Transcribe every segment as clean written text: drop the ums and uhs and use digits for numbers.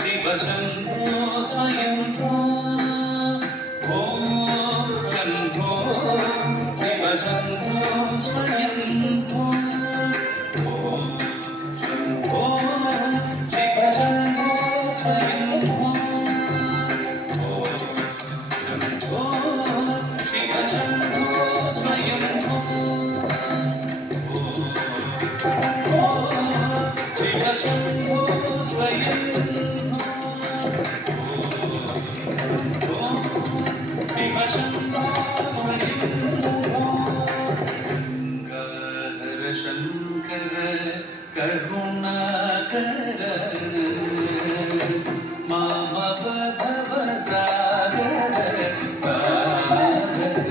ಶಿವ ಶಂಭೋ ಸ್ವಯಂ ಓಂ ಶಂಭೋ ಶಿವ ಶಂಭೋ ಸ್ವಯಂ ಓಂ ಶಂಭೋ ಶಿವ ಶಂಭೋ ಸ್ವಯಂ ಓಂ ಶಂಭೋ ಶಿವ ಶಂಭೋ ಸ್ವಯಂ ಶಿವ ಶಂಭೋ ಸ್ವಯಂ ಶಿವ ಶಂಭೋ ಸ್ವಯಂ ಗಂಗಾಧರ ಶಂಕರ ಕರುಣಾಕರ ಮಾಮವ ಭವ ಸಾಗರ ತಾರಕ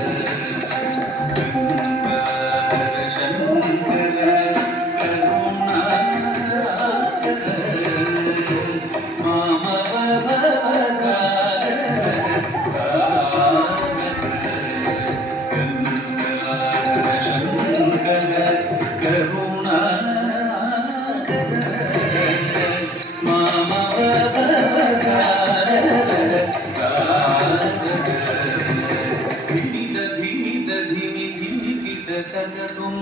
ಗಂಗಾಧರ ಶಂಕರ ಕರುಣಾಕರ ಮಾಮವ ಭವ ಸಾಗರ ತಾರಕ ಗಂಗಾಧರ ಶಂಕರ ಕರುಣಾಕರ ಮಾಮವ ಭವ ಸಾಗರ ತಾರಕ ಧಿಮಿತ ಧಿಮಿತ ಧಿಮಿ ಧಿಮಿಕಿಟ ತಗದುಂ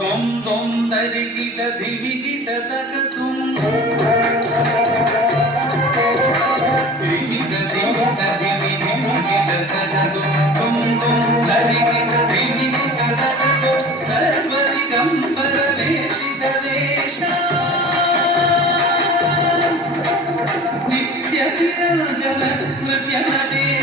ತೊಂ ತೊಂ ತರಿಕಿಟ ಧಿಮಿಕಿಟ ತಗದುಂ ಧಿಮಿತ ಧಿಮಿತ ಧಿಮಿ ಧಿಮಿಕಿಟ ತಗದುಂ ತೊಂ ತೊಂ ತರಿಕಿಟ ಧಿಮಿಕಿಟ ತಗದುಂ ಸರ್ವರಿಗಂಬರ ವೇಷಿತ ವೇಷ ನಿತ್ಯ ವಿರಂಜನ ನೃತ್ಯ ನಟೇಶ